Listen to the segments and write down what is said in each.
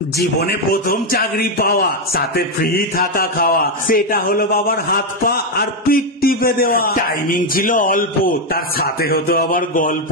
জীবনে প্রথম চাকরি পাওয়া, সাথে ফ্রি থাকা খাওয়া, সেটা হলো বাবার হাত পা আর পিঠ টিপে দেওয়া। টাইমিং ছিল অল্প, তার সাথে হতো আবার গল্প।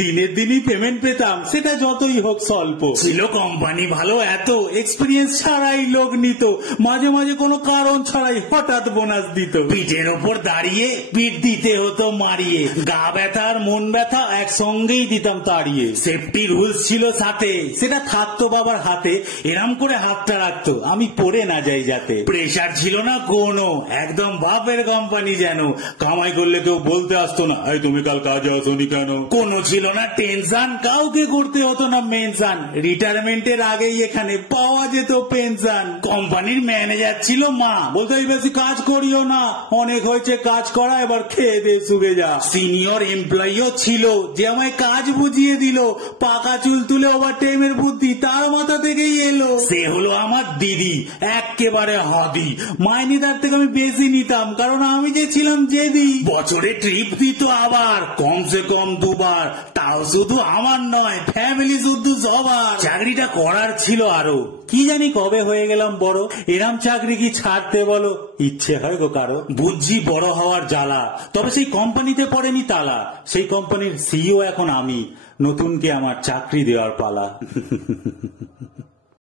দিনের দিনই পেমেন্ট পেতাম, সেটা যতই হোক স্বল্প। ছিল কোম্পানি ভালো, এত এক্সপিরিয়েন্স ছাড়াই লোক নিত, মাঝে মাঝে কোনো কারণ ছাড়াই হঠাৎ বোনাস দিত। পিঠের ওপর দাঁড়িয়ে পিঠ দিতে হতো মারিয়ে, গা ব্যথা আর মন ব্যথা একসঙ্গেই দিতাম তাড়িয়ে। সেফটি রুলস ছিল সাথে, সেটা থাকতো বাবার হাতে, এরাম করে হাতটা রাখতো আমি পড়ে না যাই যাতে। প্রেশার ছিল না কোনো, একদম বাপের কোম্পানি যেন। কামাই করলে কেউ বলতে আসতো না, এই তুমি কাল কাজে আসোনি কেন। কোনো ছিল না টেনশন, কাউকে করতে হতো না মেনশন। রিটায়ারমেন্টের আগেই এখানে পাওয়া যেত পেনশন। কোম্পানির ম্যানেজার ছিল মা, বলতো এই বেশি কাজ করিও না, অনেক হয়েছে কাজ করা, এবার খেয়ে দে শুবে যা। সিনিয়র এমপ্লয়িও ছিল যে আমায় কাজ বুঝিয়ে দিল, পাকা চুল তুলে ওভার টাইমের বুদ্ধি তার মাথা থেকেই এলো। সে হলো আমার দিদি, একেবারে হাদি। মাইনে তার থেকে আমি বেশি নিতাম, কারণ আমি যে ছিলাম জেদি। বছরে ট্রিপ দিত আবার কমসে কম দুবার, তাও শুধু আমার নয়, ফ্যামিলি শুধু সবার। চাকরিটা করার ছিল আরো, কি জানি কবে হয়ে গেলাম বড়। এরাম চাকরি কি ছাড়তে বলো, ইচ্ছে হয় গো কারো। বুঝছি বড় হওয়ার জ্বালা, তবে সেই কোম্পানিতে পড়েনি তালা। সেই কোম্পানির সিইও এখন আমি, নতুনকে আমার চাকরি দেওয়ার পালা।